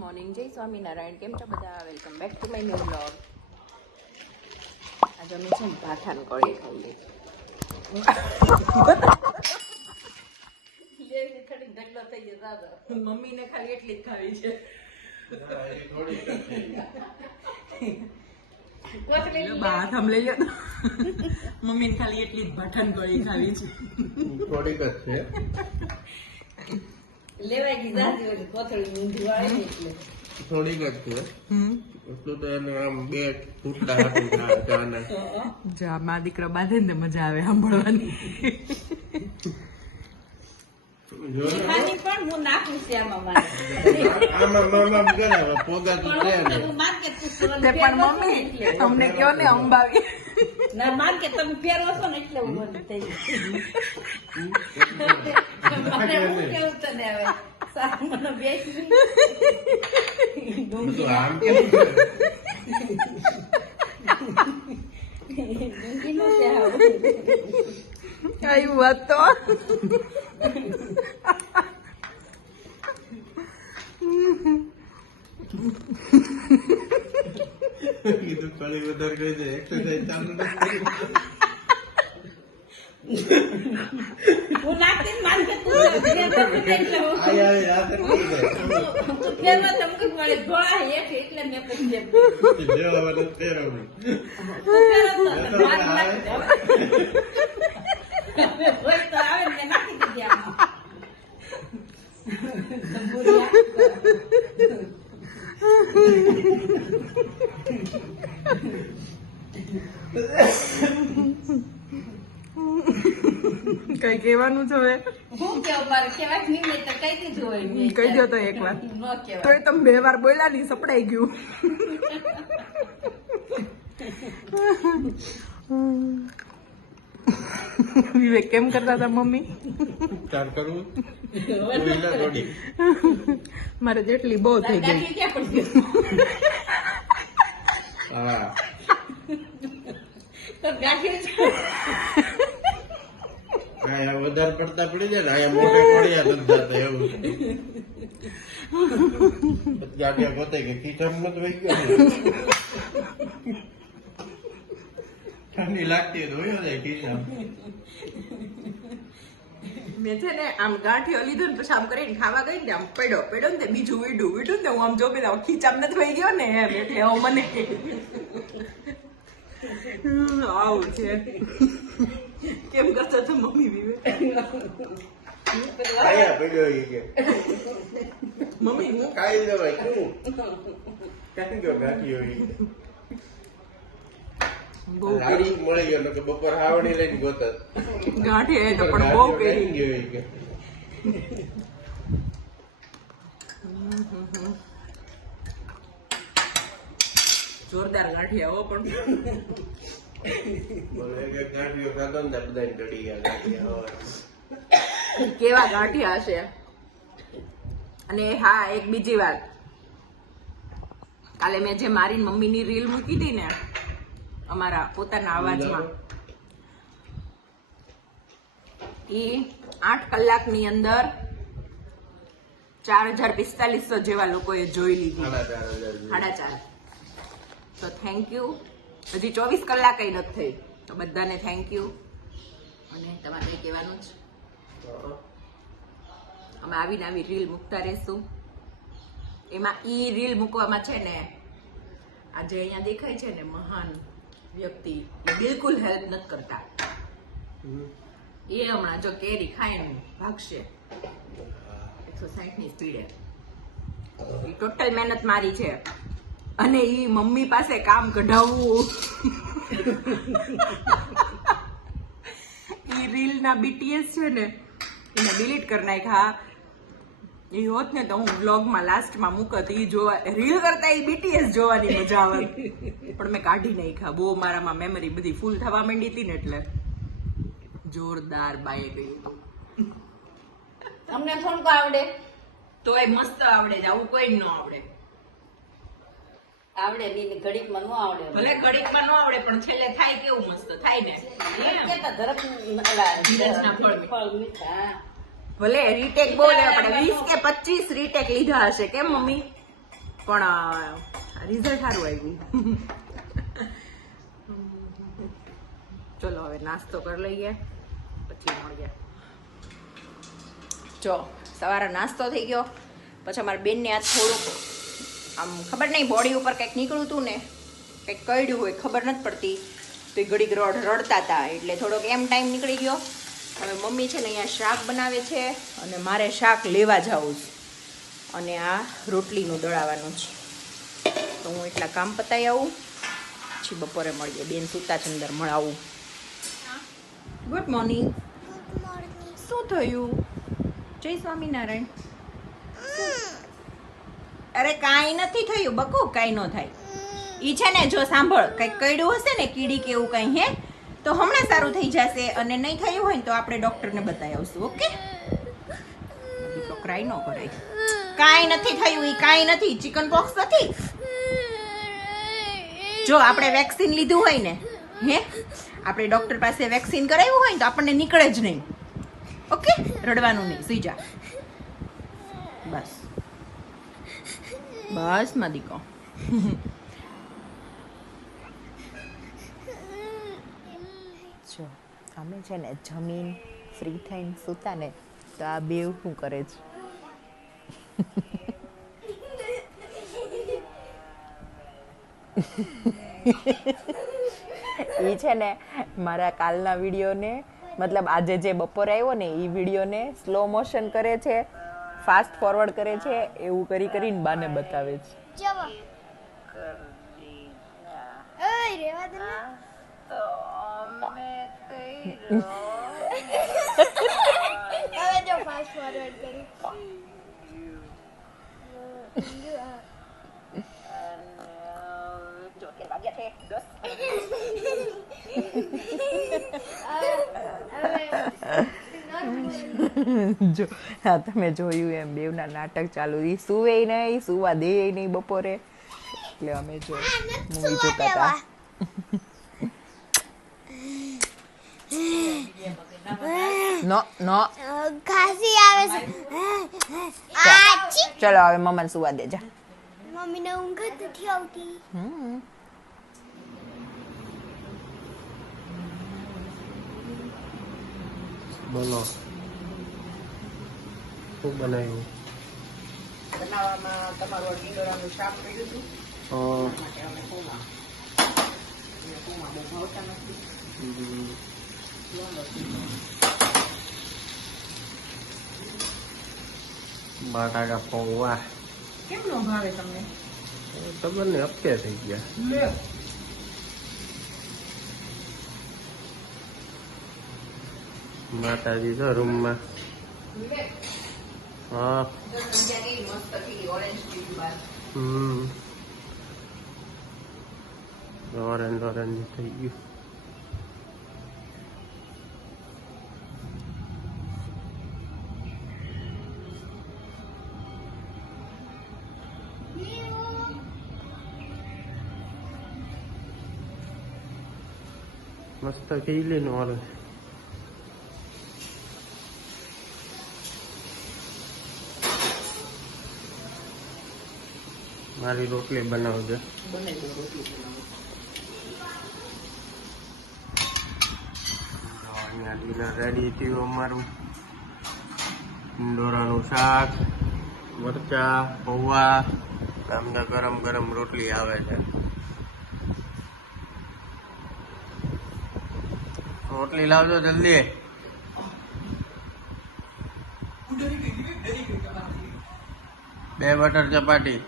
Morning, જય સ્વામિનારાયણ. કેમ છો બધા? Welcome back to my new blog. આજે અમે છે ને ભાઠાનું કઢી ખાઈએ. મમ્મીને ખાલી એટલી જ ખાવી છે. હાથ આમ લઈ લો. મમ્મીને ખાલી એટલી જ ભાઠાનું કઢી ખાવી છે. થોડીક જ છે. લેવાય ગઈ કોથળી ઊંધી વાળી એટલે થોડીક જ છે. એટલું તો એને આમ બે ફૂટડા હાટું જા મા દીકરો બાંધે ને મજા આવે સાંભળવાની. ખાલી પણ હું નાખું છે આમાં મારે આમાં કરાવે પોગા તો છે ને. હું માર્કેટ પૂછવાનું તે પણ મમ્મી તમને કયો ને અંબાવી. ના માર્કેટ તમે ફેરવો છો ને એટલે હું બંધ થઈ મને હું કેવું તને હવે સારું મને બેસી તો આમ કેમ છે? ડુંગી નો છે કઈ વાત તો કીધું કળી વધારે કરી દે એક્સરસાઇઝ ચાલુ નથી. હું નાખતી જ માર્કેટ પૂછવાનું એટલે હું આ થઈ જાય તું ફેરવા તમને મળે ગોળા હેઠ એટલે મેં પછી જેવા વાળા ફેરવવું. તું ફેરવતો ને માર નાખી દે હોય તો આવે ને નાખી દીધી આમાં કઈ કહેવાનું છે હવે? હું કેવું મારે કેવાય નહીં મેં તો કહી દીધું હોય મેં. કહી દો તો એક વાર. ન કહેવાય તોય તમે 2 વાર બોલ્યા નહીં, સપડાઈ ગયું. વિવેક કેમ કરતા હતા મમ્મી? ચાર કરવું પૂરી થોડી. મારે જેટલી બહુ થઈ ગઈ. ગાંઠી ક્યાં પડી ગયું? હા તો ગાંઠી અહીંયા વધારે પડતા પડી જાય ને અહીંયા મોટે પડ્યા નથી જતા એવું છે. પછી ગાંઠિયા પોતે કે ખીચામાં નથી વહી ગયો ઠંડી લાગતી હોય તો વહી જાય ખીચામાં. મેં છે ને આમ ગાંઠિયો લીધો ને પછી આમ કરીને ખાવા ગઈ ને આમ પડ્યો ને તે બીજું વીડું ને હું આમ જો પેલા ખીચામ નથી થઈ ગયો ને એમ એટલે હવે મને આવું છે. કેમ કરતો તો મમ્મી વિવેક? અહીંયા પડ્યો ઈ કે મમ્મી હું ખાઈ લેવાય શું કાંઈ ગયો ગાંઠિયો ઈ કે. બહુ લાડુ મળી ગયો ને કે બપોર હાવડી લઈને ગોતત. ગાંઠી તો પણ બહુ કરી ગયો ઈ કે જોરદાર ગાંઠિયા હો પણ બોલે કે ગાંઠિયો ખાધો ને બધાને ચડી ગયા ગાંઠિયા હવે. કેવા ગાંઠિયા હશે. અને હા, એક બીજી વાત, કાલે મેં જે મારી મમ્મીની રીલ મૂકી હતી ને અમારા પોતાના અવાજમાં, એ 8 કલાકની અંદર 4,4500 જેવા લોકોએ જોઈ લીધી. 4,500. તો થેન્ક યુ. હજી 24 કલાક કઈ નથી થઈ તો બધાને થેન્ક યુ. અને તમારે કઈ કહેવાનું છે? અમે આવીને આવી રીલ મૂકતા રહેશું. એમાં ઈ રીલ મૂકવામાં છે ને આ જે અહીંયા દેખાય છે ને મહાન વ્યક્તિ, એ બિલકુલ હેલ્પ નથી કરતા. એ હમણાં જો કેરી ખાઈને ભાગશે 160 ની સ્પીડે. એ ટોટલ મહેનત મારી છે. અને ઈ મમ્મી પાસે કામ કઢાવવું. ઈ રીલ ના BTS છે ને એને ડિલીટ કરી નાખ્યા. એ હોત ને તો હું વ્લોગમાં લાસ્ટમાં મૂકત. ઈ જોવા રીલ કરતા ઈ BTS જોવાની મજા આવે. પણ મેં કાઢી નાખ્યા. બહુ મારામાં મેમરી બધી ફૂલ થવા માંડી હતી ને એટલે જોરદાર બાએ ગયું. અમને થોડુંક આવડે તો એ મસ્ત આવડે છે, આવું કોઈ ન આવડે. આવડે નહીં ઘડીકમાં ન આવડે ભલે ઘડીકમાં ન આવડે પણ છેલ્લે થાય કેવું મસ્ત થાય ને. કેતા ધરક ધીરજના ફળ ફળ મીઠા. ભલે રીટેક બહુ લેવા પડે. 20 કે 25 રીટેક લીધા હશે. કેમ મમ્મી? પણ રિઝલ્ટ સારું આવ્યું. ચલો હવે નાસ્તો કરી લઈએ પછી મળીએ. જો સવારે નાસ્તો થઈ ગયો, પછી અમારા બેનને આ થોડુંક આમ ખબર નહીં બોડી ઉપર કંઈક નીકળ્યું હતું ને, કંઈક કડ્યું હોય ખબર નથી પડતી, તો એ ઘડીક રડતા હતા એટલે થોડોક એમ ટાઈમ નીકળી ગયો. હવે મમ્મી છે ને અહીંયા શાક બનાવે છે અને મારે શાક લેવા જવું છે અને આ રોટલીનું દળાવવાનું છે. તો હું એટલા કામ પતાવી આવું, પછી બપોરે મળીએ. બેન સૂતા છે અંદર મળાવું. Good morning. શું થયું? જય સ્વામિનારાયણ. અરે કાંઈ નથી થયું બકુ, કાંઈ ન થાય. ઈ છે ને જો સાંભળ, કંઈક કડ્યું હશે ને કીડી કે એવું કંઈ હે તો હમણાં સારું થઈ જશે, અને નહીં થયું હોય ને તો આપણે ડૉક્ટરને બતાવી આવશું. ઓકે? તો ક્રાય ન કરાય. કાંઈ નથી થયું, ઈ કાંઈ નથી. ચિકન પોક્સ નથી. જો આપણે વેક્સિન લીધું હોય ને, આપણે ડૉક્ટર પાસે વેક્સિન કરાવ્યું હોય ને તો આપણને નીકળે જ નહીં. ઓકે? રડવાનું નહીં, સુઈ જા. બસ બસ માદીકો. જો અમે છે ને જમીન ફ્રી થઈને સૂતા ને તો આ બેવ શું કરે છે. એ છે ને મારા કાલના વિડીયોને, મતલબ આજે જે બપોરે આવ્યો ને એ વિડીયોને સ્લો મોશન કરે છે, ફાસ્ટ ફોરવર્ડ કરે છે, એવું કરી કરીને બાને બતાવે છે. જો હા તમે જોયું એમ બેવના નાટક ચાલુ. એ સુવે નહીં, સુવા દે નહીં બપોરે, એટલે અમે જો મૂવી જોતા હતા. નો નો ખાંસી આવે છે. ચલો હવે મમ્માને સુવા દે જા. મમ્મીને ઊંઘ જ નથી આવતી. બોલો શું બનાવ્યું? બનાવવામાં તમારું ઈંડોળાનું શાક કર્યું હતું. માટે અમે પૌવા બહુ ભાવતા નથી. બટાકા પૌવા કેમ નો ભાવે તમને? ખબર ને હપ્તે થઈ ગયા. માતાજી તો રૂમમાં. હા ઓરેન્જ ઓરેન્જ થઈ ગયું. મસ્ત ખીલી નું ઓરેન્જ. મારી રોટલી બનાવજો. અહીંયા ડિનર રેડી થયું અમારું. ઈંડોરાનું શાક, મરચા, પૌવા, અમને ગરમ ગરમ રોટલી આવે છે. રોટલી લાવજો જલ્દી. બે બટર ચપાટી.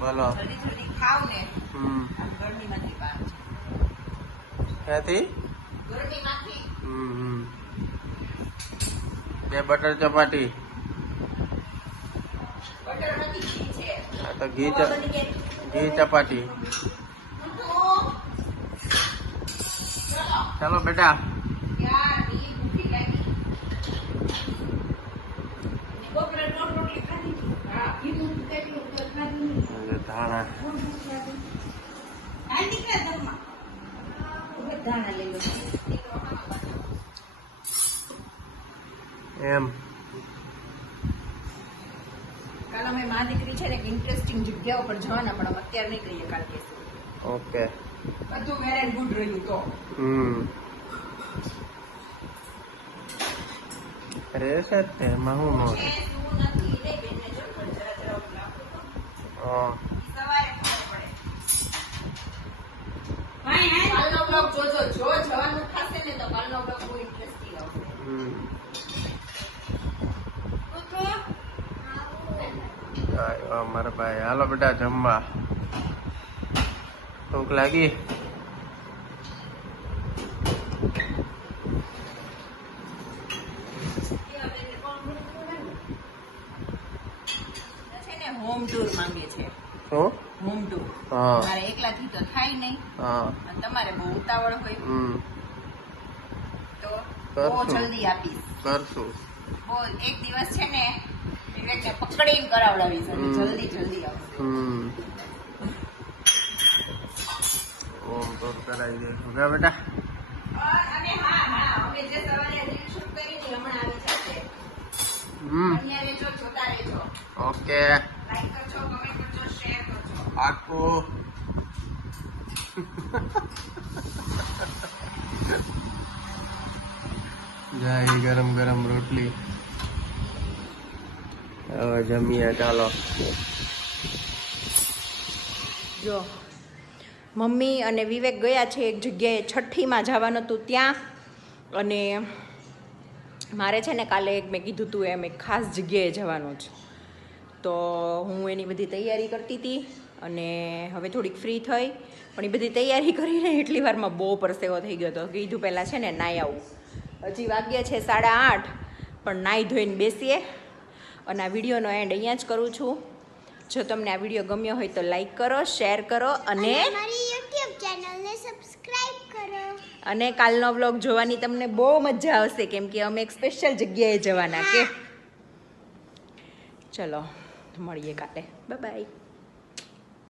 બોલો. ક્યાંથી? બે બટર ચપાટી. તો ઘી ચપાટી. ચાલો બેટા. ધાણા એમ કાલ અમે મા દીકરી છે ને એક ઇન્ટરેસ્ટિંગ જગ્યા ઉપર જવાના, પણ અમે અત્યારે નહીં કહીએ, કાલ કહીશું. ઓકે. બધું વેર એન્ડ ગુડ રહ્યું તો. રહેશે જ તે, એમાં શું નો રહે? શું નથી રે બેનને જો થોડું જરા જરા ઓલું લાગતું તો. હા. સવારે ખબર પડે. ભાઈ હાલ કાલનો બ્લોગ જોજો, જો જવાનું થશે ને તો કાલનો બ્લોગ બહુ ઇન્ટરેસ્ટિંગ આવશે. આવ્યો મારા ભાઈ. હાલો બેટા જમવા. ભૂખ લાગી? છે ને હોમ ટૂર માંગે છે. શું? Home tour. હા. મારે એકલાથી તો થાય નહીં, હા. અને તમારે બહુ ઉતાવળ હોય તો બહુ કરશું. જલ્દી આપીશ. કરશું. બહુ એક દિવસ છે ને વિવેકને પકડીને કરાવડાવીશ અને જલ્દી જલ્દી આવશે. ઓમ તો કરાવી દઈશું કા બેટા. અને હા હા અમે જે સવારે રીલ શૂટ કરી હતી હમણાં આવી જશે. અહીંયા રહેજો, જોતા રહેજો. ઓકે. લાઈક કરજો, કમેન્ટ કરજો, શેર કરજો. પાકું. જાય ગરમ ગરમ રોટલી. હવે જમીએ ચાલો. જો મમ્મી અને વિવેક ગયા છે એક જગ્યાએ, છઠ્ઠીમાં જવાનું હતું ત્યાં. અને મારે છે ને કાલે એક મેં કીધું હતું એમ એક ખાસ જગ્યાએ જવાનું છે, તો હું એની બધી તૈયારી કરતી હતી. અને હવે થોડીક ફ્રી થઈ, પણ એ બધી તૈયારી કરીને એટલી વારમાં બહુ પરસેવો થઈ ગયો હતો. કીધું પહેલાં છે ને નાહી આવું. હજી વાગ્યા છે 8:30, પણ નાહી ધોઈને બેસીએ. અને આ વિડીયોનો એન્ડ અહીંયા જ કરું છું. જો તમને આ વિડીયો ગમ્યો હોય તો લાઈક કરો, શેર કરો અને મારી YouTube ચેનલને સબસ્ક્રાઇબ કરો. અને કાલનો વ્લોગ જોવાની તમને બહુ મજા આવશે, કેમ કે અમે એક સ્પેશિયલ જગ્યાએ જવાના. કે ચલો મળીએ કાલે. Bye bye.